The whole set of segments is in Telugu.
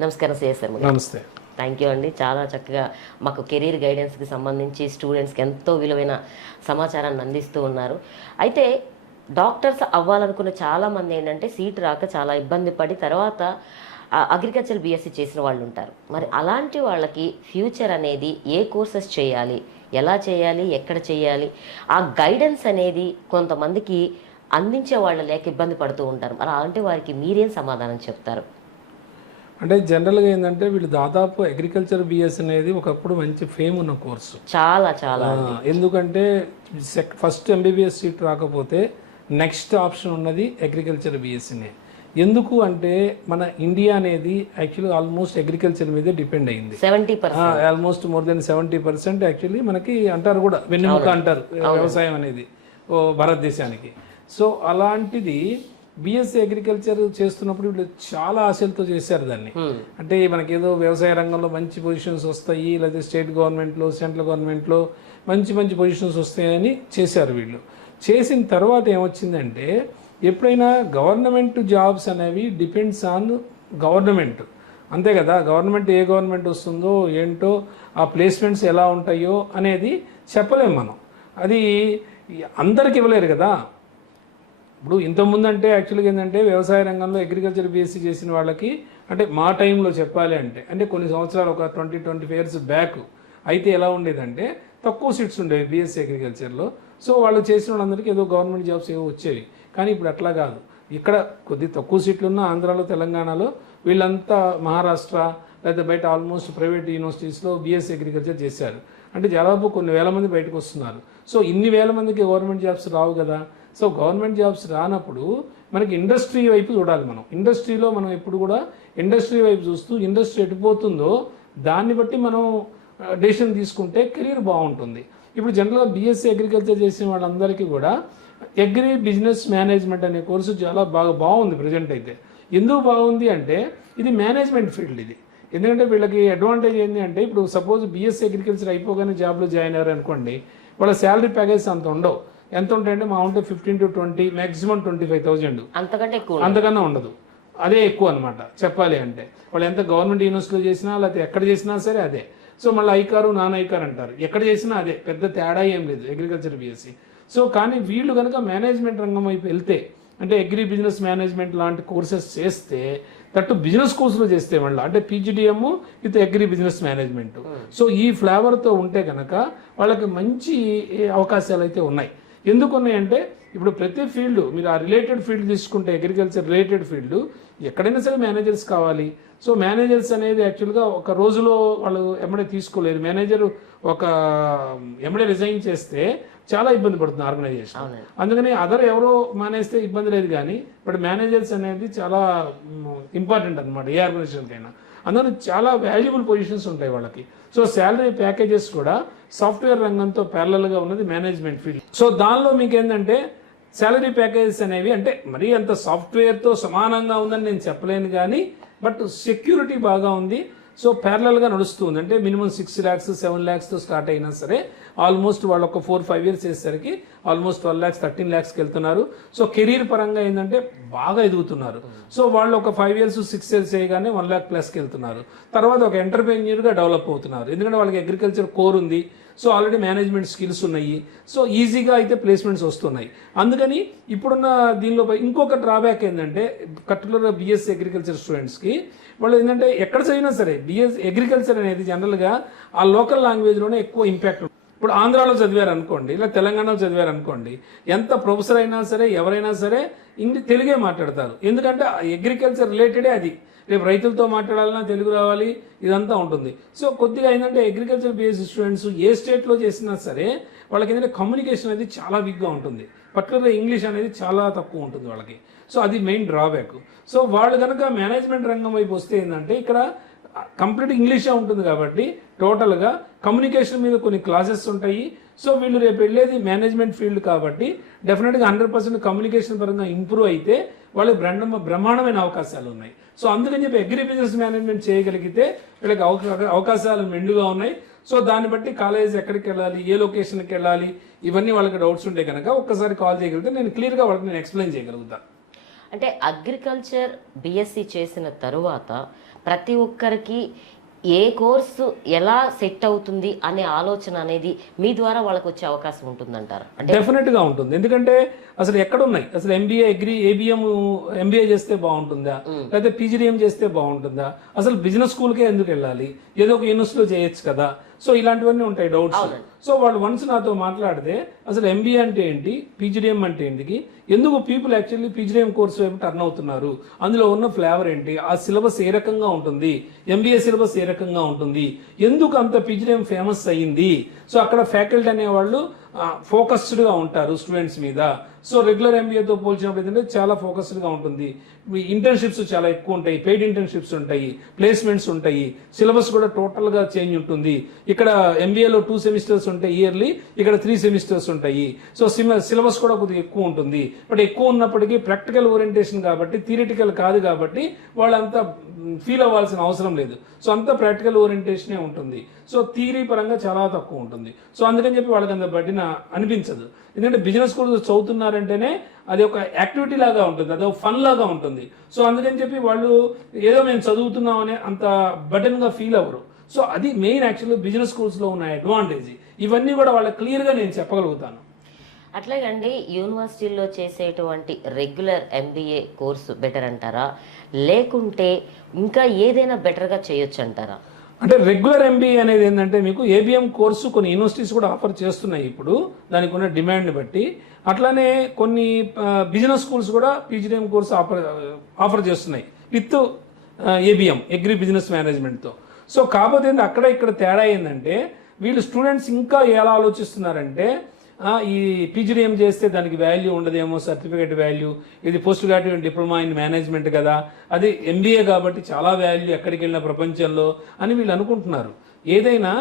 నమస్కారం సిఎస్ సార్. నమస్తే. థ్యాంక్ యూ అండి. చాలా చక్కగా మాకు కెరీర్ గైడెన్స్కి సంబంధించి స్టూడెంట్స్కి ఎంతో విలువైన సమాచారాన్ని అందిస్తూ ఉన్నారు. అయితే డాక్టర్స్ అవ్వాలనుకున్న చాలామంది ఏంటంటే సీట్ రాక చాలా ఇబ్బంది పడి తర్వాత అగ్రికల్చర్ బీఎస్సీ చేసిన వాళ్ళు ఉంటారు. మరి అలాంటి వాళ్ళకి ఫ్యూచర్ అనేది ఏ కోర్సెస్ చేయాలి, ఎలా చేయాలి, ఎక్కడ చేయాలి, ఆ గైడెన్స్ అనేది కొంతమందికి అందించే వాళ్ళు లేక ఇబ్బంది పడుతూ ఉంటారు. మరి అలాంటి వారికి మీరేం సమాధానం చెప్తారు? అంటే జనరల్గా ఏంటంటే వీళ్ళు దాదాపు అగ్రికల్చర్ బిఎస్ అనేది ఒకప్పుడు మంచి ఫేమ్ ఉన్న కోర్సు. చాలా చాలా ఎందుకంటే ఫస్ట్ ఎంబీబీఎస్ సీట్ రాకపోతే నెక్స్ట్ ఆప్షన్ ఉన్నది అగ్రికల్చర్ బిఎస్సీనే. ఎందుకు అంటే మన ఇండియా అనేది యాక్చువల్లీ ఆల్మోస్ట్ అగ్రికల్చర్ మీదే డిపెండ్ అయింది. 70%, ఆల్మోస్ట్ మోర్ దెన్ 70% యాక్చువల్లీ మనకి అంటారు కూడా, వెన్నెముక అంటారు వ్యవసాయం అనేది భారతదేశానికి. సో అలాంటిది బిఎస్సీ అగ్రికల్చర్ చేస్తున్నప్పుడు వీళ్ళు చాలా ఆశలతో చేశారు దాన్ని. అంటే మనకేదో వ్యవసాయ రంగంలో మంచి పొజిషన్స్ వస్తాయి, లేదా స్టేట్ గవర్నమెంట్లో సెంట్రల్ గవర్నమెంట్లో మంచి మంచి పొజిషన్స్ వస్తాయని చేశారు వీళ్ళు. చేసిన తర్వాత ఏమొచ్చిందంటే ఎప్పుడైనా గవర్నమెంట్ జాబ్స్ అనేవి డిపెండ్స్ ఆన్ గవర్నమెంట్, అంతే కదా. గవర్నమెంట్ ఏ గవర్నమెంట్ వస్తుందో ఏంటో ఆ ప్లేస్మెంట్స్ ఎలా ఉంటాయో అనేది చెప్పలేము మనం. అది అందరికి ఇవ్వలేరు కదా. ఇప్పుడు ఇంతకుముందు అంటే యాక్చువల్గా ఏంటంటే వ్యవసాయ రంగంలో అగ్రికల్చర్ బీఎస్సీ చేసిన వాళ్ళకి అంటే మా టైంలో చెప్పాలి అంటే కొన్ని సంవత్సరాలు ఒక 20-25 ఇయర్స్ బ్యాక్ అయితే ఎలా ఉండేదంటే తక్కువ సీట్స్ ఉండేవి బీఎస్సీ అగ్రికల్చర్లో. సో వాళ్ళు చేసిన వాళ్ళందరికీ ఏదో గవర్నమెంట్ జాబ్స్ ఏవో వచ్చేవి. కానీ ఇప్పుడు అట్లా కాదు. ఇక్కడ కొద్ది తక్కువ సీట్లు ఉన్న ఆంధ్రాలో తెలంగాణలో వీళ్ళంతా మహారాష్ట్ర లేదా బయట ఆల్మోస్ట్ ప్రైవేట్ యూనివర్సిటీస్లో బీఎస్సీ అగ్రికల్చర్ చేశారు. అంటే దాదాపు కొన్ని వేల మంది బయటకు వస్తున్నారు. సో ఇన్ని వేల మందికి గవర్నమెంట్ జాబ్స్ రావు కదా. సో గవర్నమెంట్ జాబ్స్ రానప్పుడు మనకి ఇండస్ట్రీ వైపు చూడాలి. మనం ఇండస్ట్రీలో మనం ఎప్పుడు కూడా ఇండస్ట్రీ వైపు చూస్తూ ఇండస్ట్రీ ఎటుపోతుందో దాన్ని బట్టి మనం డెసిషన్ తీసుకుంటే కెరీర్ బాగుంటుంది. ఇప్పుడు జనరల్గా బీఎస్సీ అగ్రికల్చర్ చేసిన వాళ్ళందరికీ కూడా అగ్రి బిజినెస్ మేనేజ్మెంట్ అనే కోర్సు చాలా బాగుంది ప్రజెంట్ అయితే. ఎందుకు బాగుంది అంటే ఇది మేనేజ్మెంట్ ఫీల్డ్ ఇది. ఎందుకంటే వీళ్ళకి అడ్వాంటేజ్ ఏంటి అంటే ఇప్పుడు సపోజ్ బీఎస్సీ అగ్రికల్చర్ అయిపోగానే జాబ్లో జాయిన్ అయ్యారు అనుకోండి, వాళ్ళ శాలరీ ప్యాకేజ్ అంత ఉండవు. ఎంత ఉంటాయంటే మా ఉంటే 15 to 20, మ్యాక్సిమం 25,000, అంతకన్నా ఉండదు. అదే ఎక్కువ అనమాట చెప్పాలి అంటే. వాళ్ళు ఎంత గవర్నమెంట్ యూనివర్సిటీలో చేసినా లేకపోతే ఎక్కడ చేసినా సరే అదే. సో మళ్ళీ ఐకారు నాన్ ఐకార్ అంటారు, ఎక్కడ చేసినా అదే, పెద్ద తేడా ఏం లేదు అగ్రికల్చర్ బీఎస్సీ. సో కానీ వీళ్ళు కనుక మేనేజ్మెంట్ రంగం వైపు వెళ్తే అంటే అగ్రి బిజినెస్ మేనేజ్మెంట్ లాంటి కోర్సెస్ చేస్తే, దట్టు బిజినెస్ కోర్సులో చేస్తే మళ్ళీ అంటే PGDM with agri business management. So ఈ ఫ్లేవర్తో ఉంటే కనుక వాళ్ళకి మంచి అవకాశాలు అయితే ఉన్నాయి. ఎందుకు ఉన్నాయంటే ఇప్పుడు ప్రతి ఫీల్డ్ మీరు ఆ రిలేటెడ్ ఫీల్డ్ తీసుకుంటే అగ్రికల్చర్ రిలేటెడ్ ఫీల్డ్ ఎక్కడైనా సరే మేనేజర్స్ కావాలి. సో మేనేజర్స్ అనేది యాక్చువల్గా ఒక రోజులో వాళ్ళు ఎమ్మడే తీసుకోలేరు. మేనేజర్ ఒక ఎమ్మడే రిజైన్ చేస్తే చాలా ఇబ్బంది పడుతుంది ఆర్గనైజేషన్. అందుకని అదర్ ఎవరో మానేస్తే ఇబ్బంది లేదు, కానీ బట్ మేనేజర్స్ అనేది చాలా ఇంపార్టెంట్ అనమాట ఏ ఆర్గనైజేషన్కైనా. అందుకని చాలా వాల్యుబుల్ పొజిషన్స్ ఉంటాయి వాళ్ళకి. సో శాలరీ ప్యాకేజెస్ కూడా సాఫ్ట్వేర్ రంగంతో ప్యారలల్గా ఉన్నది మేనేజ్మెంట్ ఫీల్డ్. సో దానిలో మీకు ఏంటంటే శాలరీ ప్యాకేజెస్ అనేవి అంటే మరీ అంత సాఫ్ట్వేర్తో సమానంగా ఉందని నేను చెప్పలేను, కానీ బట్ సెక్యూరిటీ బాగా ఉంది. సో ప్యారలల్గా నడుస్తుంది. అంటే మినిమం 6 lakhs 7 lakhsతో స్టార్ట్ అయినా సరే ఆల్మోస్ట్ వాళ్ళు ఒక 4-5 years చేసేసరికి ఆల్మోస్ట్ 12 lakhs 13 lakhsకి వెళ్తున్నారు. సో కెరీర్ పరంగా ఏంటంటే బాగా ఎదుగుతున్నారు. సో వాళ్ళు ఒక 5 years 6 years చేయగానే 1 lakh ప్లస్కి వెళ్తున్నారు. తర్వాత ఒక ఎంటర్ప్రెన్యూర్గా డెవలప్ అవుతున్నారు. ఎందుకంటే వాళ్ళకి అగ్రికల్చర్ కోర్ ఉంది. సో ఆల్రెడీ మేనేజ్మెంట్ స్కిల్స్ ఉన్నాయి. సో ఈజీగా అయితే ప్లేస్మెంట్స్ వస్తున్నాయి. అందుకని ఇప్పుడున్న దీనిలో ఇంకొక డ్రాబ్యాక్ ఏంటంటే పర్టికులర్గా బీఎస్సీ అగ్రికల్చర్ స్టూడెంట్స్కి వాళ్ళు ఏంటంటే ఎక్కడ చదివినా సరే బీఎస్సీ అగ్రికల్చర్ అనేది జనరల్గా ఆ లోకల్ లాంగ్వేజ్లోనే ఎక్కువ ఇంపాక్ట్. ఇప్పుడు ఆంధ్రాలో చదివారు అనుకోండి, ఇలా తెలంగాణలో చదివారు అనుకోండి, ఎంత ప్రొఫెసర్ అయినా సరే ఎవరైనా సరే తెలుగే మాట్లాడతారు. ఎందుకంటే అగ్రికల్చర్ రిలేటెడే అది. రేపు రైతులతో మాట్లాడాలన్నా తెలుగు రావాలి, ఇదంతా ఉంటుంది. సో కొద్దిగా ఏంటంటే అగ్రికల్చర్ బేస్డ్ స్టూడెంట్స్ ఏ స్టేట్లో చేసినా సరే వాళ్ళకి ఏంటంటే కమ్యూనికేషన్ అనేది చాలా వీక్గా ఉంటుంది. పర్టికులర్గా ఇంగ్లీష్ అనేది చాలా తక్కువ ఉంటుంది వాళ్ళకి. సో అది మెయిన్ డ్రాబ్యాక్. సో వాళ్ళు కనుక మేనేజ్మెంట్ రంగం వైపు వస్తే ఏంటంటే ఇక్కడ కంప్లీట్ ఇంగ్లీషే ఉంటుంది కాబట్టి టోటల్గా కమ్యూనికేషన్ మీద కొన్ని క్లాసెస్ ఉంటాయి. సో వీళ్ళు రేపు వెళ్ళేది మేనేజ్మెంట్ ఫీల్డ్ కాబట్టి డెఫినెట్గా 100% కమ్యూనికేషన్ పరంగా ఇంప్రూవ్ అయితే వాళ్ళకి బ్రహ్మాండమైన అవకాశాలు ఉన్నాయి. సో అందుకని చెప్పి అగ్రి బిజినెస్ మేనేజ్మెంట్ చేయగలిగితే వీళ్ళకి అవకాశాలు మెండుగా ఉన్నాయి. సో దాన్ని బట్టి కాలేజ్ ఎక్కడికి వెళ్ళాలి, ఏ లొకేషన్కి వెళ్ళాలి, ఇవన్నీ వాళ్ళకి డౌట్స్ ఉంటే కనుక ఒక్కసారి కాల్ చేయగలిగితే నేను క్లియర్గా వాళ్ళకి నేను ఎక్స్ప్లెయిన్ చేయగలుగుతాను. అంటే అగ్రికల్చర్ బీఎస్సీ చేసిన తరువాత ప్రతి ఒక్కరికి ఏ కోర్సు ఎలా సెట్ అవుతుంది అనే ఆలోచన అనేది మీ ద్వారా వాళ్ళకి వచ్చే అవకాశం ఉంటుందంటారు? డెఫినెట్ గా ఉంటుంది. ఎందుకంటే అసలు ఎక్కడ ఉన్నాయి, అసలు ఎంబీఏ ఏబిఎం ఎంబీఏ చేస్తే బాగుంటుందా, లేకపోతే పీజీడీఎం చేస్తే బాగుంటుందా, అసలు బిజినెస్ స్కూల్కే ఎందుకు వెళ్ళాలి, ఏదో ఒక యూనివర్సిటీలో చేయొచ్చు కదా. సో ఇలాంటివన్నీ ఉంటాయి డౌట్స్. సో వాళ్ళు వన్స్ నాతో మాట్లాడితే అసలు ఎంబీఏ అంటే ఏంటి, పీజీడీఎం అంటే ఏంటి, ఎందుకు పీపుల్ యాక్చువల్లీ పీజీడీఎం కోర్సు వైపు టర్న్ అవుతున్నారు, అందులో ఉన్న ఫ్లేవర్ ఏంటి, ఆ సిలబస్ ఏ రకంగా ఉంటుంది, ఎంబీఏ సిలబస్ ఏ రకంగా ఉంటుంది, ఎందుకు అంత పీజీడీఎం ఫేమస్ అయ్యింది. సో అక్కడ ఫ్యాకల్టీ అనేవాళ్ళు ఫోకస్డ్గా ఉంటారు స్టూడెంట్స్ మీద. సో రెగ్యులర్ ఎంబీఏతో పోల్చినప్పుడు ఏంటంటే చాలా ఫోకస్డ్గా ఉంటుంది. ఇంటర్న్షిప్స్ చాలా ఎక్కువ ఉంటాయి, పెయిడ్ ఇంటర్న్షిప్స్ ఉంటాయి, ప్లేస్మెంట్స్ ఉంటాయి, సిలబస్ కూడా టోటల్గా చేంజ్ ఉంటుంది. ఇక్కడ ఎంబీఏలో 2 సెమిస్టర్స్ ఉంటాయి ఇయర్లీ, ఇక్కడ 3 సెమిస్టర్స్ ఉంటాయి. సో సిలబస్ కూడా కొద్దిగా ఎక్కువ ఉంటుంది. బట్ ఎక్కువ ఉన్నప్పటికీ ప్రాక్టికల్ ఓరియంటేషన్ కాబట్టి, థియరిటికల్ కాదు కాబట్టి వాళ్ళంతా ఫీల్ అవ్వాల్సిన అవసరం లేదు. సో అంతా ప్రాక్టికల్ ఓరియంటేషనే ఉంటుంది. సో థియరీ పరంగా చాలా తక్కువ ఉంటుంది. సో అందుకని చెప్పి వాళ్ళకి అంత బట్టిన అనిపించదు. ఎందుకంటే బిజినెస్ స్కూల్ చదువుతున్నారంటేనే అది ఒక యాక్టివిటీ లాగా ఉంటుంది, అది ఒక ఫన్ లాగా ఉంటుంది. సో అందుకని చెప్పి వాళ్ళు ఏదో మేము చదువుతున్నాం అనే అంత బటన్గా ఫీల్ అవ్వరు. సో అది మెయిన్ యాక్చువల్లీ బిజినెస్ స్కూల్స్లో ఉన్న అడ్వాంటేజ్. ఇవన్నీ కూడా వాళ్ళకి క్లియర్గా నేను చెప్పగలుగుతాను. అట్లాగండి, యూనివర్సిటీల్లో చేసేటువంటి రెగ్యులర్ ఎంబీఏ కోర్సు బెటర్ అంటారా, లేకుంటే ఇంకా ఏదైనా బెటర్గా చేయొచ్చు అంటారా? అంటే రెగ్యులర్ ఎంబీఏ అనేది ఏంటంటే మీకు ఏబిఎం కోర్సు కొన్ని యూనివర్సిటీస్ కూడా ఆఫర్ చేస్తున్నాయి ఇప్పుడు దానికి ఉన్న డిమాండ్ని బట్టి. అట్లానే కొన్ని బిజినెస్ స్కూల్స్ కూడా పీజీడీఎం కోర్సు ఆఫర్ చేస్తున్నాయి విత్ ఏబిఎం అగ్రి బిజినెస్ మేనేజ్మెంట్తో. సో కాకపోతే అక్కడ ఇక్కడ తేడా ఏంటంటే వీళ్ళు స్టూడెంట్స్ ఇంకా ఎలా ఆలోచిస్తున్నారంటే ఈ పీజీడీఎం చేస్తే దానికి వాల్యూ ఉండదేమో, సర్టిఫికేట్ వాల్యూ, ఇది post graduate diploma in management కదా, అది ఎంబీఏ కాబట్టి చాలా వాల్యూ ఎక్కడికి వెళ్ళిన ప్రపంచంలో అని వీళ్ళు అనుకుంటున్నారు. ఏదైనా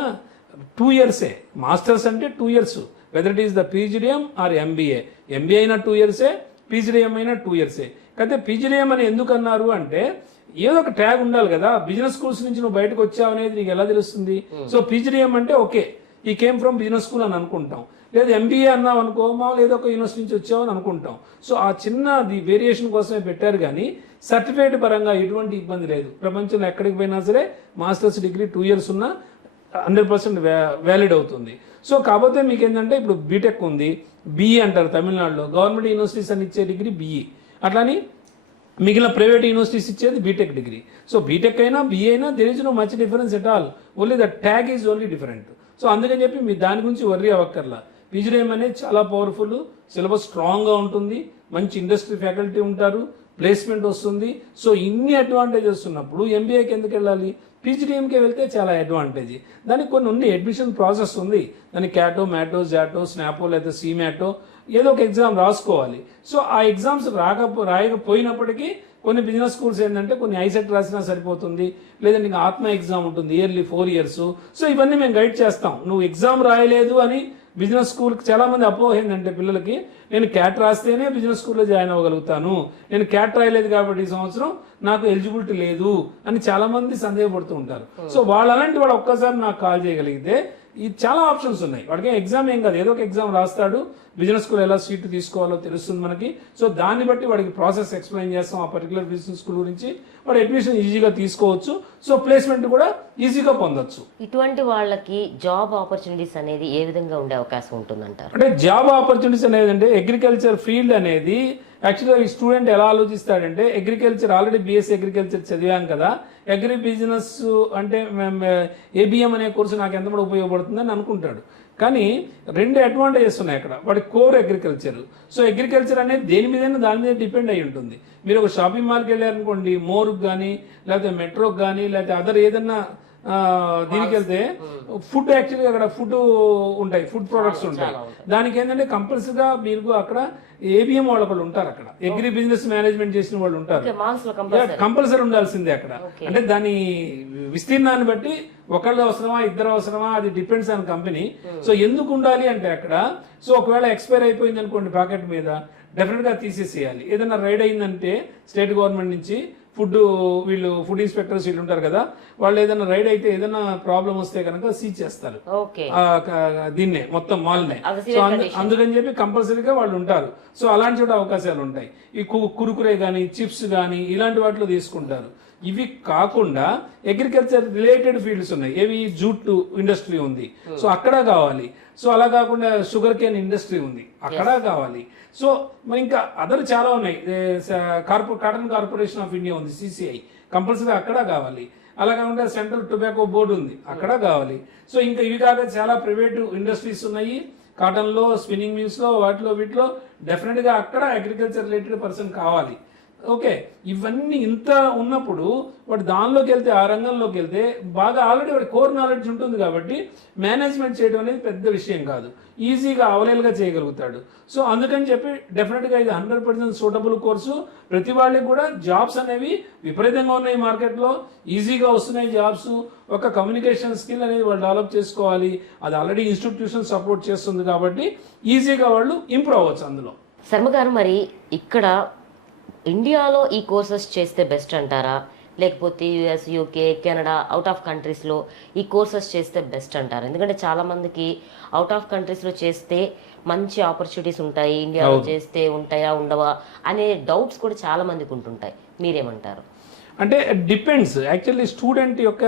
2 ఇయర్సే, మాస్టర్స్ అంటే 2 years, whether it is the PGDM or MBA. MBA అయినా 2 ఇయర్సే, పీజీడీఎం అయినా 2 ఇయర్సే. అయితే పీజీడీఎం అని ఎందుకు అన్నారు అంటే ఏదో ఒక ట్యాగ్ ఉండాలి కదా, బిజినెస్ స్కూల్స్ నుంచి నువ్వు బయటకు వచ్చావు అనేది నీకు ఎలా తెలుస్తుంది. సో పీజీడీఎం అంటే ఓకే, ఈ కేమ్ ఫ్రమ్ బిజినెస్ స్కూల్ అని అనుకుంటాం. లేదా ఎంబీఏ అన్నావు అనుకో, మామూలు ఏదో ఒక యూనివర్సిటీ నుంచి వచ్చావని అనుకుంటాం. సో ఆ చిన్న వేరియేషన్ కోసమే పెట్టారు కానీ సర్టిఫికేట్ పరంగా ఎటువంటి ఇబ్బంది లేదు. ప్రపంచంలో ఎక్కడికి పోయినా సరే మాస్టర్స్ డిగ్రీ 2 ఇయర్స్ ఉన్నా 100% వ్యాలిడ్ అవుతుంది. సో కాకపోతే మీకు ఏంటంటే ఇప్పుడు బీటెక్ ఉంది, బీఈ అంటారు తమిళనాడులో, గవర్నమెంట్ యూనివర్సిటీస్ అని ఇచ్చే డిగ్రీ బీఈ, అట్లాని మిగిలిన ప్రైవేట్ యూనివర్సిటీస్ ఇచ్చేది బీటెక్ డిగ్రీ. సో బీటెక్ అయినా బీఏ అయినా there is no much difference at all, only the tag is only different. So అందుకని చెప్పి మీ దాని గురించి వర్రీ అవ్వక్కర్లా. పీజీడీఎం అనేది చాలా పవర్ఫుల్, సిలబస్ స్ట్రాంగ్గా ఉంటుంది, మంచి ఇండస్ట్రీ ఫ్యాకల్టీ ఉంటారు, ప్లేస్మెంట్ వస్తుంది. సో ఇన్ని అడ్వాంటేజెస్ ఉన్నప్పుడు ఎంబీఏకి ఎందుకు వెళ్ళాలి, పీజీడీఎంకే వెళ్తే చాలా అడ్వాంటేజ్. దానికి కొన్ని ఉంది, అడ్మిషన్ ప్రాసెస్ ఉంది, దానికి క్యాటో, మ్యాటో, జాటో, స్నాపో లేదా సీమ్యాటో ఏదో ఒక ఎగ్జామ్ రాసుకోవాలి. సో ఆ ఎగ్జామ్స్ రాయకపోయినప్పటికీ కొన్ని బిజినెస్ స్కూల్స్ ఏంటంటే కొన్ని ఐసెట్ రాసినా సరిపోతుంది, లేదంటే ఇంకా ఆత్మ ఎగ్జామ్ ఉంటుంది ఇయర్లీ 4 ఇయర్స్. సో ఇవన్నీ మేము గైడ్ చేస్తాం. నువ్వు ఎగ్జామ్ రాయలేదు అని బిజినెస్ స్కూల్కి చాలామంది అపోహ ఏంటంటే పిల్లలకి, నేను క్యాట్ రాస్తేనే బిజినెస్ స్కూల్లో జాయిన్ అవ్వగలుగుతాను, నేను క్యాట్ రాయలేదు కాబట్టి ఈ సంవత్సరం నాకు ఎలిజిబిలిటీ లేదు అని చాలామంది సందేహపడుతూ ఉంటారు. సో అలాంటి వాడు ఒక్కసారి నాకు కాల్ చేయగలిగితే ఇది చాలా ఆప్షన్స్ ఉన్నాయి. వాడికి ఎగ్జామ్ ఏం కాదు, ఏదో ఒక ఎగ్జామ్ రాస్తాడు, బిజినెస్ స్కూల్ ఎలా సీట్ తీసుకోవాలో తెలుస్తుంది మనకి. సో దాన్ని బట్టి వాడికి ప్రాసెస్ ఎక్స్ప్లెయిన్ చేస్తాం ఆ పర్టికులర్ బిజినెస్ స్కూల్ గురించి, వాడు అడ్మిషన్ ఈజీగా తీసుకోవచ్చు. సో ప్లేస్మెంట్ కూడా ఈజీగా పొందొచ్చు. ఇటువంటి వాళ్ళకి జాబ్ ఆపర్చునిటీస్ అనేది ఏ విధంగా ఉండే అవకాశం ఉంటుందంటారు? అంటే జాబ్ ఆపర్చునిటీస్ అనేది అంటే అగ్రికల్చర్ ఫీల్డ్ అనేది యాక్చువల్గా ఈ స్టూడెంట్ ఎలా ఆలోచిస్తాడంటే, అగ్రికల్చర్ ఆల్రెడీ బీఎస్సీ అగ్రికల్చర్ చదివాం కదా, అగ్రి బిజినెస్ అంటే ఏబిఎం అనే కోర్సు నాకు ఎంత కూడా ఉపయోగపడుతుందని అనుకుంటాడు. కానీ 2 అడ్వాంటేజెస్ ఉన్నాయి అక్కడ. వాడి కోర్ అగ్రికల్చర్. సో అగ్రికల్చర్ అనేది దేని మీదైనా దాని మీద డిపెండ్ అయి ఉంటుంది. మీరు ఒక షాపింగ్ మాల్కి వెళ్ళారనుకోండి, మోర్కి కానీ లేకపోతే మెట్రోకి కానీ లేకపోతే అదర్ ఏదన్నా దీనికి వెళ్తే ఫుడ్ యాక్చువల్గా అక్కడ ఫుడ్ ఉంటాయి, ఫుడ్ ప్రొడక్ట్స్ ఉంటాయి. దానికి ఏంటంటే కంపల్సరీగా మీరు అక్కడ ఏబిఎం వాళ్ళు ఉంటారు, అక్కడ అగ్రి బిజినెస్ మేనేజ్మెంట్ చేసిన వాళ్ళు ఉంటారు, కంపల్సరీ ఉండాల్సిందే అక్కడ. అంటే దాని విస్తీర్ణాన్ని బట్టి ఒకళ్ళు అవసరమా, 2 అవసరమా, అది డిపెండ్స్ ఆన్ కంపెనీ. సో ఎందుకు ఉండాలి అంటే అక్కడ, సో ఒకవేళ ఎక్స్పైర్ అయిపోయింది అనుకోండి ప్యాకెట్ మీద, డెఫినెట్గా తీసేసేయాలి. ఏదైనా రైడ్ అయిందంటే స్టేట్ గవర్నమెంట్ నుంచి వీళ్ళు ఫుడ్ ఇన్స్పెక్టర్స్ వీళ్ళు ఉంటారు కదా, వాళ్ళు ఏదైనా రైడ్ అయితే ఏదైనా ప్రాబ్లం వస్తే కనుక సీజ్ చేస్తారు దీన్నే మొత్తం మాల్నే. సో అందుకని చెప్పి కంపల్సరీగా వాళ్ళు ఉంటారు. సో అలాంటి చోట అవకాశాలు ఉంటాయి. ఈ కురుకురే కానీ చిప్స్ కానీ ఇలాంటి వాటిలో తీసుకుంటారు. ఇవి కాకుండా అగ్రికల్చర్ రిలేటెడ్ ఫీల్డ్స్ ఉన్నాయి, ఏవి జూట్ ఇండస్ట్రీ ఉంది, సో అక్కడ కావాలి. సో అలా కాకుండా షుగర్ కేన్ ఇండస్ట్రీ ఉంది, అక్కడ కావాలి. సో మరి ఇంకా అదర్ చాలా ఉన్నాయి, కాటన్ కార్పొరేషన్ ఆఫ్ ఇండియా ఉంది, CCI, కంపల్సరీ అక్కడ కావాలి. అలా కాకుండా సెంట్రల్ టొబాకో బోర్డు ఉంది, అక్కడ కావాలి. సో ఇంకా ఇవి కాక చాలా ప్రైవేటు ఇండస్ట్రీస్ ఉన్నాయి, కాటన్లో, స్పిన్నింగ్ మిల్స్లో, వాటిలో వీటిలో డెఫినెట్గా అక్కడ అగ్రికల్చర్ రిలేటెడ్ పర్సన్ కావాలి. ఓకే, ఇవన్నీ ఇంత ఉన్నప్పుడు వాడు దానిలోకి వెళ్తే, ఆ రంగంలోకి వెళ్తే బాగా ఆల్రెడీ వాడి కోర్ నాలెడ్జ్ ఉంటుంది కాబట్టి మేనేజ్మెంట్ చేయడం అనేది పెద్ద విషయం కాదు, ఈజీగా అవైలబుల్గా చేయగలుగుతాడు. సో అందుకని చెప్పి డెఫినెట్గా ఇది 100% సూటబుల్ కోర్సు. ప్రతి వాళ్ళకి కూడా జాబ్స్ అనేవి విపరీతంగా ఉన్నాయి మార్కెట్లో, ఈజీగా వస్తున్నాయి జాబ్స్. ఒక కమ్యూనికేషన్ స్కిల్ అనేది వాళ్ళు డెవలప్ చేసుకోవాలి, అది ఆల్రెడీ ఇన్స్టిట్యూషన్ సపోర్ట్ చేస్తుంది కాబట్టి ఈజీగా వాళ్ళు ఇంప్రూవ్ అవ్వచ్చు అందులో. శర్మ గారు, మరి ఇక్కడ ఇండియాలో ఈ కోర్సెస్ చేస్తే బెస్ట్ అంటారా, లేకపోతే US, UK, Canada, out of కంట్రీస్లో ఈ కోర్సెస్ చేస్తే బెస్ట్ అంటారా? ఎందుకంటే చాలామందికి అవుట్ ఆఫ్ కంట్రీస్లో చేస్తే మంచి ఆపర్చునిటీస్ ఉంటాయి, ఇండియాలో చేస్తే ఉంటాయా ఉండవా అనే డౌట్స్ కూడా చాలా మందికి ఉంటుంటాయి, మీరేమంటారు? అంటే డిపెండ్స్, యాక్చువల్లీ స్టూడెంట్ యొక్క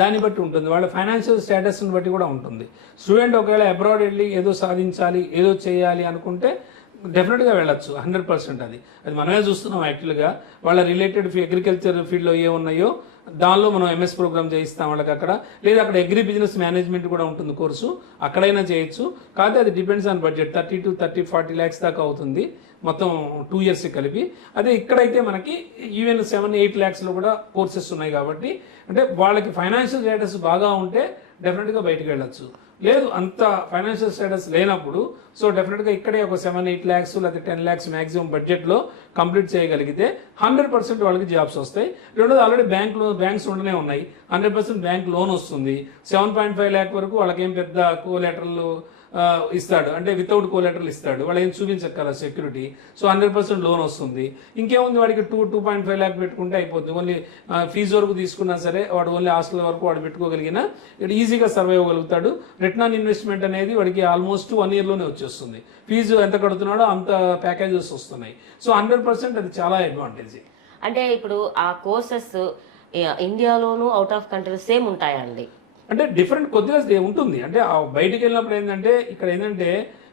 దాన్ని బట్టి ఉంటుంది, వాళ్ళ ఫైనాన్షియల్ స్టేటస్ని బట్టి కూడా ఉంటుంది. స్టూడెంట్ ఒకవేళ అబ్రాడ్ వెళ్ళి ఏదో సాధించాలి, ఏదో చేయాలి అనుకుంటే డెఫినెట్గా వెళ్ళచ్చు, 100%. అది మనమే చూస్తున్నాం యాక్చువల్గా. వాళ్ళ రిలేటెడ్ అగ్రికల్చర్ ఫీల్డ్లో ఏ ఉన్నాయో దానిలో మనం MS ప్రోగ్రామ్ చేయిస్తాం వాళ్ళకి అక్కడ, లేదా అక్కడ అగ్రి బిజినెస్ మేనేజ్మెంట్ కూడా ఉంటుంది కోర్సు, అక్కడైనా చేయొచ్చు. కాకపోతే అది depends on budget, 30 to 40 lakhs దాకా అవుతుంది మొత్తం 2 years కలిపి. అదే ఇక్కడైతే మనకి ఈవెన్ 7-8 lakhsలో కూడా కోర్సెస్ ఉన్నాయి కాబట్టి, అంటే వాళ్ళకి ఫైనాన్షియల్ స్టేటస్ బాగా ఉంటే డెఫినెట్గా బయటకు వెళ్ళచ్చు. లేదు అంత ఫైనాన్షియల్ స్టేటస్ లేనప్పుడు సో డెఫినెట్గా ఇక్కడే ఒక 7-8 lakhs లేదా 10 lakhs మ్యాక్సిమం బడ్జెట్లో కంప్లీట్ చేయగలిగితే 100% వాళ్ళకి జాబ్స్ వస్తాయి. రెండోది ఆల్రెడీ బ్యాంక్స్ ఉండనే ఉన్నాయి, 100% బ్యాంక్ లోన్ వస్తుంది. 7.5 lakh వరకు వాళ్ళకేం పెద్ద కోలాటరల్ ఇస్తాడు, అంటే వితౌట్ కోలాటరల్ ఇస్తాడు, వాళ్ళు ఏం చూపించక్కల సెక్యూరిటీ. సో 100% లోన్ వస్తుంది. ఇంకేముంది, వాడికి 2.5 lakh పెట్టుకుంటే అయిపోతుంది. ఓన్లీ ఫీజు వరకు తీసుకున్నా సరే వాడు ఓన్లీ హాస్టల్ వరకు వాడు పెట్టుకోగలిగినా ఈజీగా సర్వైవ్ అవ్వగలుగుతాడు. రిటర్న్ ఆన్ ఇన్వెస్ట్మెంట్ అనేది వాడికి ఆల్మోస్ట్ 1 yearలోనే వచ్చేస్తుంది. ఫీజు ఎంత కడుతున్నాడో అంత ప్యాకేజెస్ వస్తున్నాయి. సో 100% అది చాలా అడ్వాంటేజ్. అంటే ఇప్పుడు ఆ కోర్సెస్ ఇండియాలోను అవుట్ ఆఫ్ కంట్రీ సేమ్ ఉంటాయా అండి? అంటే డిఫరెంట్ కొద్దిగా ఉంటుంది. అంటే బయటికి వెళ్ళినప్పుడు ఏంటంటే ఇక్కడ ఏంటంటే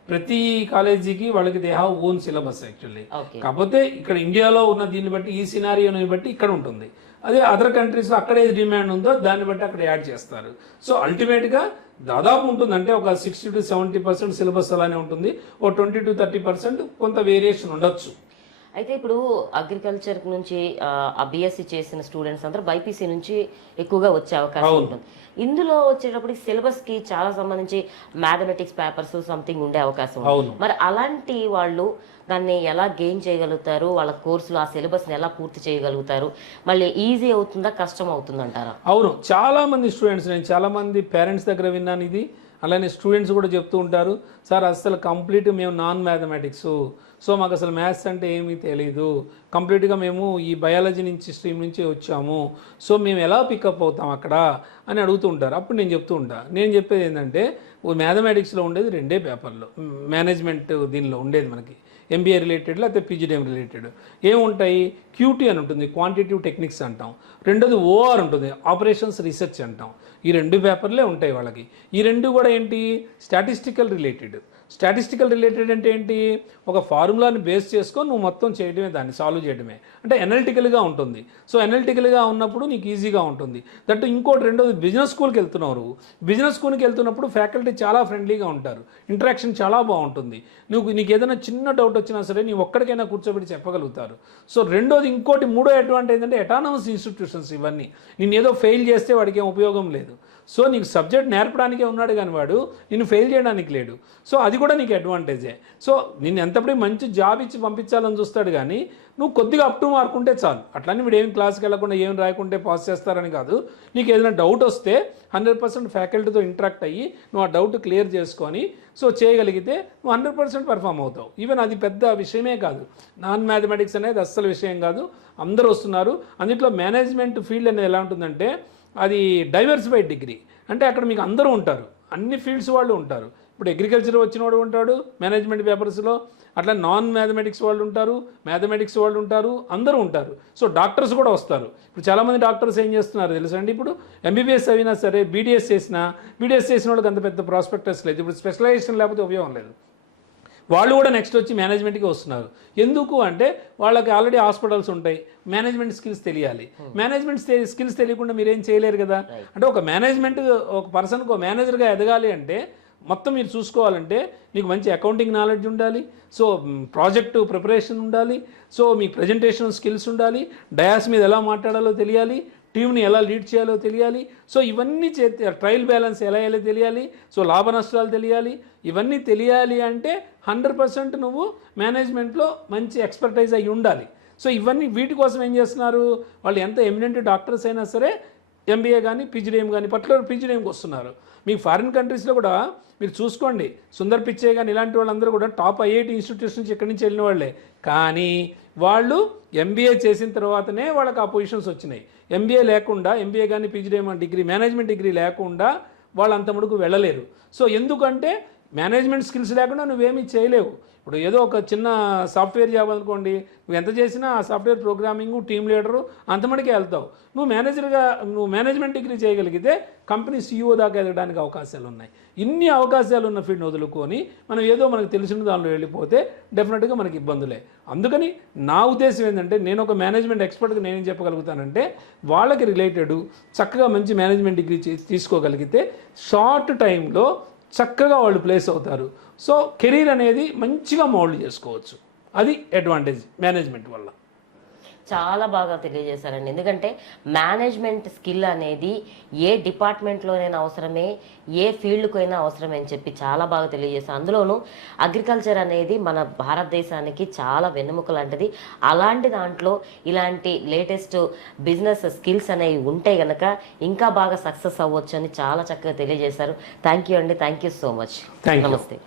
ప్రతి కాలేజీకి వాళ్ళకి they have own syllabus actually. కాకపోతే ఇక్కడ ఇండియాలో ఉన్న దీన్ని బట్టి, ఈ సినారియోని బట్టి ఇక్కడ ఉంటుంది. అదే అదర్ కంట్రీస్లో అక్కడ ఏది డిమాండ్ ఉందో దాన్ని బట్టి అక్కడ యాడ్ చేస్తారు. సో అల్టిమేట్గా దాదాపు ఉంటుంది, అంటే ఒక 60 to 70% సిలబస్ అలానే ఉంటుంది. ఓ 20 to 30% కొంత వేరియేషన్ ఉండొచ్చు. అయితే ఇప్పుడు అగ్రికల్చర్ నుంచి BSc చేసిన స్టూడెంట్స్ అందరూ BPC నుంచి ఎక్కువగా వచ్చే అవకాశం ఉంటుంది. ఇందులో వచ్చేటప్పటికి సిలబస్ కి చాలా సంబంధించి మ్యాథమెటిక్స్ పేపర్స్ సంథింగ్ ఉండే అవకాశం ఉంది. మరి అలాంటి వాళ్ళు దాన్ని ఎలా గెయిన్ చేయగలుగుతారు, వాళ్ళ కోర్సులో ఆ సిలబస్ని ఎలా పూర్తి చేయగలుగుతారు, మళ్ళీ ఈజీ అవుతుందా కష్టం అవుతుందంటారా? అవును, చాలా మంది స్టూడెంట్స్, నేను చాలా మంది పేరెంట్స్ దగ్గర విన్నాను ఇది. అలానే స్టూడెంట్స్ కూడా చెప్తూ ఉంటారు, సార్ అసలు కంప్లీట్ మేము నాన్ మ్యాథమెటిక్స్, సో మాకు అసలు మ్యాథ్స్ అంటే ఏమీ తెలీదు, కంప్లీట్గా మేము ఈ బయాలజీ నుంచి స్ట్రీమ్ నుంచి వచ్చాము, సో మేము ఎలా పికప్ అవుతాం అక్కడ అని అడుగుతూ ఉంటారు. అప్పుడు నేను చెప్తూ ఉంటాను, నేను చెప్పేది ఏంటంటే మ్యాథమెటిక్స్లో ఉండేది 2 పేపర్లు, మేనేజ్మెంట్ దీనిలో ఉండేది మనకి MBA రిలేటెడ్ లేకపోతే PGDM రిలేటెడ్ ఏముంటాయి, QT అని ఉంటుంది, క్వాంటిటివ్ టెక్నిక్స్ అంటాం. రెండోది OR ఉంటుంది, ఆపరేషన్స్ రీసెర్చ్ అంటాం. ఈ 2 పేపర్లే ఉంటాయి వాళ్ళకి. ఈ 2 కూడా ఏంటి, స్టాటిస్టికల్ రిలేటెడ్. స్టాటిస్టికల్ రిలేటెడ్ అంటే ఏంటి, ఒక ఫార్ములాని బేస్ చేసుకొని నువ్వు మొత్తం చేయడమే, దాన్ని సాల్వ్ చేయడమే, అంటే ఎనలిటికల్గా ఉంటుంది. సో ఎనలిటికల్గా ఉన్నప్పుడు నీకు ఈజీగా ఉంటుంది. దట్టు ఇంకోటి రెండోది, బిజినెస్ స్కూల్కి వెళ్తున్నావు, బిజినెస్ స్కూల్కి వెళ్తున్నప్పుడు ఫ్యాకల్టీ చాలా ఫ్రెండ్లీగా ఉంటారు, ఇంటరాక్షన్ చాలా బాగుంటుంది. నీకు ఏదైనా చిన్న డౌట్ వచ్చినా సరే నీ ఒక్కడికైనా కూర్చోబెట్టి చెప్పగలుగుతారు. సో రెండోది, ఇంకోటి మూడో అడ్వాంటేజ్ అంటే అటానమస్ ఇన్స్టిట్యూషన్స్ ఇవన్నీ. నేను ఏదో ఫెయిల్ చేస్తే వాడికి ఏం ఉపయోగం లేదు. సో నీకు సబ్జెక్ట్ నేర్పడానికే ఉన్నాడు కానీ వాడు నిన్ను ఫెయిల్ చేయడానికి లేడు. సో అది కూడా నీకు అడ్వాంటేజే. సో నిన్ను ఎంతప్పుడే మంచి జాబ్ ఇచ్చి పంపించాలని చూస్తాడు కానీ నువ్వు కొద్దిగా అప్ టు మార్క్ ఉంటే చాలు. అట్లని వీడు ఏం క్లాస్కి వెళ్ళకుండా ఏం రాయకుంటే పాస్ చేస్తారని కాదు. నీకు ఏదైనా డౌట్ వస్తే 100% ఫ్యాకల్టీతో ఇంటరాక్ట్ అయ్యి నువ్వు ఆ డౌట్ క్లియర్ చేసుకొని సో చేయగలిగితే నువ్వు 100% పర్ఫామ్ అవుతావు. ఈవెన్ అది పెద్ద విషయమే కాదు, నాన్ మ్యాథమెటిక్స్ అనేది అస్సలు విషయం కాదు. అందరూ వస్తున్నారు. అందులో మేనేజ్మెంట్ ఫీల్డ్ అనేది ఎలా ఉంటుందంటే అది డైవర్సిఫైడ్ డిగ్రీ, అంటే అక్కడ మీకు అందరూ ఉంటారు, అన్ని ఫీల్డ్స్ వాళ్ళు ఉంటారు. ఇప్పుడు అగ్రికల్చర్ వచ్చినవాడు ఉంటాడు మేనేజ్మెంట్ పేపర్స్లో, అట్లా నాన్ మ్యాథమెటిక్స్ వాళ్ళు ఉంటారు, మ్యాథమెటిక్స్ వాళ్ళు ఉంటారు, అందరూ ఉంటారు. సో డాక్టర్స్ కూడా వస్తారు. ఇప్పుడు చాలామంది డాక్టర్స్ ఏం చేస్తున్నారు తెలుసా అండి, ఇప్పుడు ఎంబీబీఎస్ అయినా సరే బీడీఎస్ చేసిన వాళ్ళకి అంత పెద్ద ప్రాస్పెక్టస్ లేదు. ఇప్పుడు స్పెషలైజేషన్ లేకపోతే ఉపయోగం లేదు. వాళ్ళు కూడా నెక్స్ట్ వచ్చి మేనేజ్మెంట్కి వస్తున్నారు. ఎందుకు అంటే వాళ్ళకి ఆల్రెడీ హాస్పిటల్స్ ఉంటాయి, మేనేజ్మెంట్ స్కిల్స్ తెలియాలి. మేనేజ్మెంట్ స్కిల్స్ తెలియకుండా మీరేం చేయలేరు కదా. అంటే ఒక మేనేజ్మెంట్ ఒక పర్సన్కి ఒక మేనేజర్గా ఎదగాలి అంటే మొత్తం మీరు చూసుకోవాలంటే నీకు మంచి అకౌంటింగ్ నాలెడ్జ్ ఉండాలి, సో ప్రాజెక్టు ప్రిపరేషన్ ఉండాలి, సో మీ ప్రజెంటేషన్ స్కిల్స్ ఉండాలి, డయాస్ మీద ఎలా మాట్లాడాలో తెలియాలి, టీంని ఎలా లీడ్ చేయాలో తెలియాలి. సో ఇవన్నీ ట్రయల్ బ్యాలెన్స్ ఎలా తెలియాలి, సో లాభ నష్టాలు తెలియాలి. ఇవన్నీ తెలియాలి అంటే 100% నువ్వు మేనేజ్మెంట్లో మంచి ఎక్స్పర్టైజ్ అయ్యి ఉండాలి. సో ఇవన్నీ వీటి కోసం ఏం చేస్తున్నారు వాళ్ళు, ఎంత ఎమినెంట్ డాక్టర్స్ అయినా సరే ఎంబీఏ కానీ పీజీడీఎం కానీ, పర్టికులర్ పీజీడీఎంకి వస్తున్నారు. మీకు ఫారిన్ కంట్రీస్లో కూడా మీరు చూసుకోండి, సుందర్ పిచ్చే కానీ ఇలాంటి వాళ్ళందరూ కూడా టాప్ ఐఐటి ఇన్స్టిట్యూట్స్ నుంచి ఇక్కడి నుంచి వెళ్ళిన వాళ్ళే. కానీ వాళ్ళు ఎంబీఏ చేసిన తర్వాతనే వాళ్ళకి ఆ పొజిషన్స్ వచ్చినాయి. ఎంబీఏ లేకుండా, ఎంబీఏ కానీ పీజీడీఎం డిగ్రీ, మేనేజ్మెంట్ డిగ్రీ లేకుండా వాళ్ళు అంత మటుకు వెళ్ళలేరు. సో ఎందుకంటే మేనేజ్మెంట్ స్కిల్స్ లేకుండా నువ్వేమీ చేయలేవు. ఇప్పుడు ఏదో ఒక చిన్న సాఫ్ట్వేర్ జాబ్ అనుకోండి, నువ్వు ఎంత చేసినా ఆ సాఫ్ట్వేర్ ప్రోగ్రామింగ్, టీమ్ లీడరు అంతమటికే వెళ్తావు. నువ్వు మేనేజ్మెంట్ డిగ్రీ చేయగలిగితే కంపెనీ సీఈఓ దాకా ఎదగడానికి అవకాశాలు ఉన్నాయి. ఇన్ని అవకాశాలు ఉన్న ఫీల్డ్ని వదులుకొని మనం ఏదో మనకు తెలిసిన దానిలో వెళ్ళిపోతే డెఫినెట్గా మనకి ఇబ్బందులే. అందుకని నా ఉద్దేశం ఏంటంటే, నేను ఒక మేనేజ్మెంట్ ఎక్స్పర్ట్గా నేనేం చెప్పగలుగుతానంటే, వాళ్ళకి రిలేటెడ్ చక్కగా మంచి మేనేజ్మెంట్ డిగ్రీ తీసుకోగలిగితే షార్ట్ టైంలో చక్కగా వాళ్ళు ప్లేస్ అవుతారు. సో కెరీర్ అనేది మంచిగా మౌల్డ్ చేసుకోవచ్చు. అది అడ్వాంటేజ్ మేనేజ్మెంట్ వల్ల. చాలా బాగా తెలియజేశారండి. ఎందుకంటే మేనేజ్మెంట్ స్కిల్ అనేది ఏ డిపార్ట్మెంట్లోనైనా అవసరమే, ఏ ఫీల్డ్కైనా అవసరమే అని చెప్పి చాలా బాగా తెలియజేశారు. అందులోనూ అగ్రికల్చర్ అనేది మన భారతదేశానికి చాలా వెన్నెముక లాంటిది. అలాంటి దాంట్లో ఇలాంటి లేటెస్ట్ బిజినెస్ స్కిల్స్ అనేవి ఉంటే కనుక ఇంకా బాగా సక్సెస్ అవ్వచ్చు అని చాలా చక్కగా తెలియజేశారు. థ్యాంక్ యూ అండి, thank you so much. Thank you. నమస్తే.